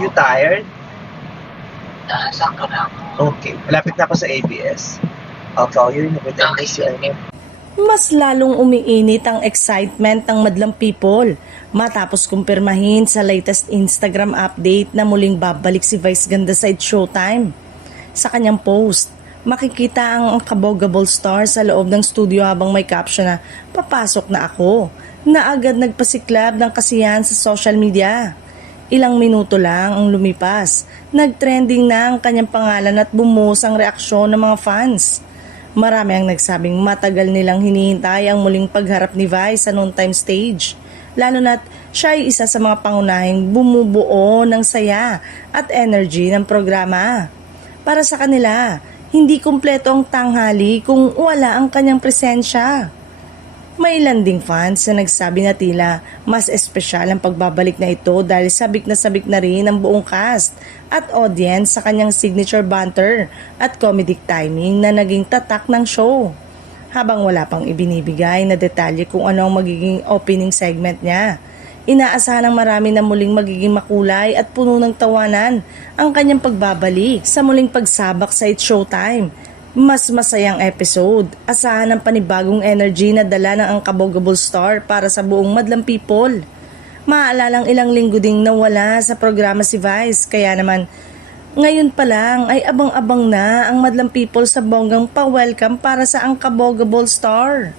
You tired? Sakto lang. Okay. Malapit na ako sa ABS. I'll call you in a bit and miss you. Mas lalong umiinit ang excitement ng madlang people matapos kumpirmahin sa latest Instagram update na muling babalik si Vice Ganda sa It's Showtime. Sa kanyang post, makikita ang kabogable star sa loob ng studio habang may caption na "Papasok na ako", na agad nagpasiklab ng kasiyahan sa social media. Ilang minuto lang ang lumipas, nagtrending na ang kanyang pangalan at bumuhos ang reaksyon ng mga fans. Marami ang nagsabing matagal nilang hinihintay ang muling pagharap ni Vice sa noontime stage, lalo na't siya ay isa sa mga pangunahing bumubuo ng saya at energy ng programa. Para sa kanila, hindi kumpleto ang tanghali kung wala ang kanyang presensya. May ilan ding fans na nagsabi na tila mas espesyal ang pagbabalik na ito dahil sabik na rin ang buong cast at audience sa kanyang signature banter at comedic timing na naging tatak ng show. Habang wala pang ibinibigay na detalye kung ano ang magiging opening segment niya, inaasahan ng marami na muling magiging makulay at puno ng tawanan ang kanyang pagbabalik sa muling pagsabak sa It's Showtime. Mas masayang episode, asahan ng panibagong energy na dala ng ang kabogable star para sa buong madlang people. Maalalang ilang linggo ding nawala sa programa si Vice, kaya naman ngayon pa lang ay abang-abang na ang madlang people sa bonggang pa-welcome para sa ang kabogable star.